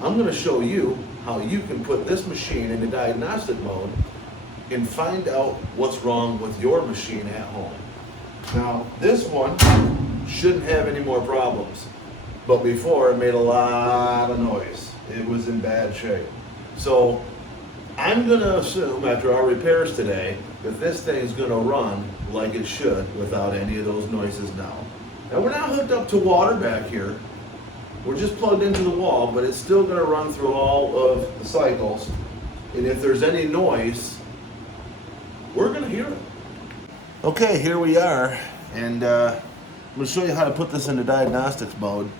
I'm going to show you how you can put this machine into diagnostic mode and find out what's wrong with your machine at home. Now, this one shouldn't have any more problems, but before it made a lot of noise. It was in bad shape. So I'm going to assume after our repairs today that this thing is going to run like it should without any of those noises now. Now, we're not hooked up to water back here. We're just plugged into the wall, but it's still going to run through all of the cycles. And if there's any noise, we're going to hear it. Okay, here we are. And I'm going to show you how to put this into diagnostics mode.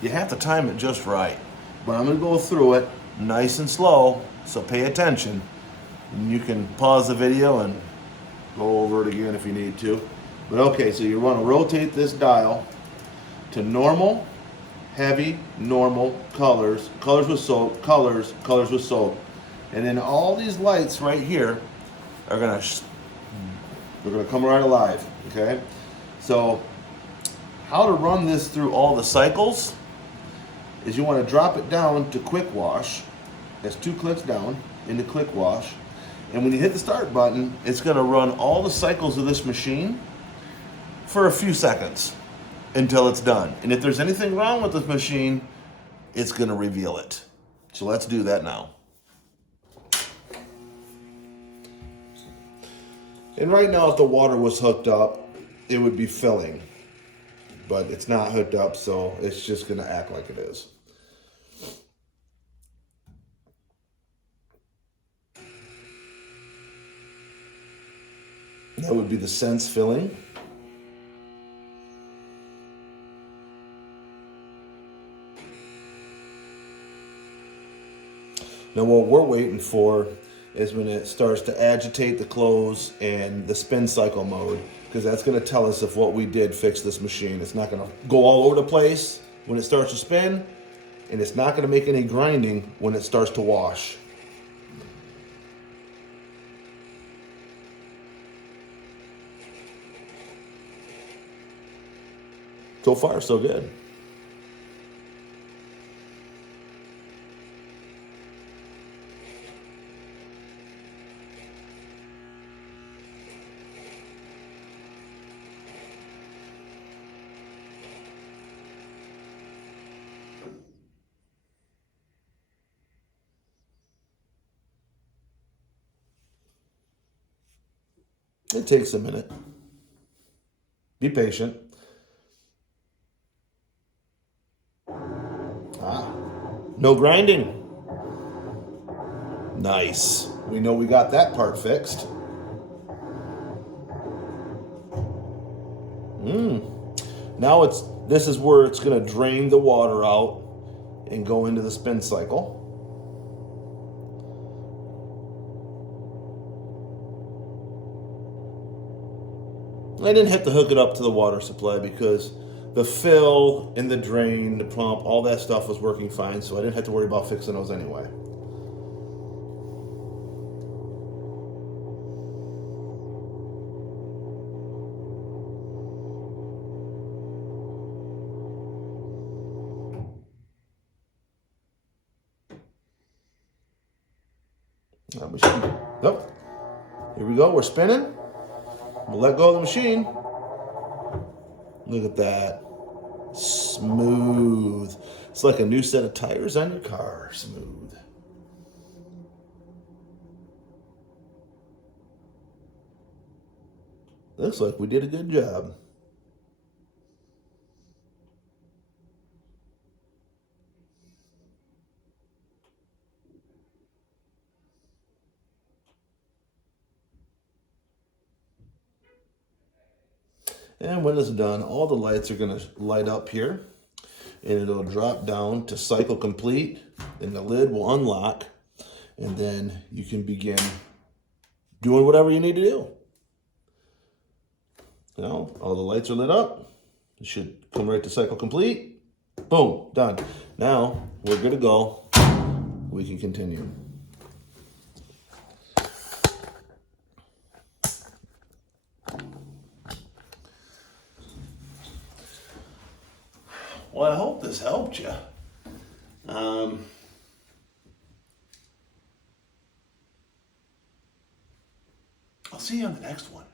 You have to time it just right. But I'm going to go through it nice and slow, so pay attention. And you can pause the video and go over it again if you need to. But okay, so you want to rotate this dial to normal, heavy, normal, colors, colors with soap, colors, colors with soap. And then all these lights right here are gonna come right alive, okay? So how to run this through all the cycles is you want to drop it down to quick wash. That's 2 clicks down into quick wash. And when you hit the start button, it's gonna run all the cycles of this machine for a few seconds until it's done. And if there's anything wrong with this machine, it's gonna reveal it. So let's do that now. And right now, if the water was hooked up, it would be filling. But it's not hooked up, so it's just gonna act like it is. That would be the sense filling. Now what we're waiting for is when it starts to agitate the close and the spin cycle mode, because that's going to tell us if what we did fixed this machine. It's not going to go all over the place when it starts to spin, and it's not going to make any grinding when it starts to wash. So far, so good. It takes a minute. Be patient. No grinding. Nice. We know we got that part fixed. Now this is where it's going to drain the water out and go into the spin cycle. I didn't have to hook it up to the water supply because the fill and the drain, the pump, all that stuff was working fine, so I didn't have to worry about fixing those anyway. Nope. Here we go, we're spinning. We'll let go of the machine. Look at that. Smooth. It's like a new set of tires on your car. Smooth. Looks like we did a good job. And when it's done, all the lights are going to light up here, and it'll drop down to cycle complete, and the lid will unlock, and then you can begin doing whatever you need to do. Now, all the lights are lit up. It should come right to cycle complete. Boom, done. Now, we're good to go. We can continue. Well, I hope this helped you. I'll see you on the next one.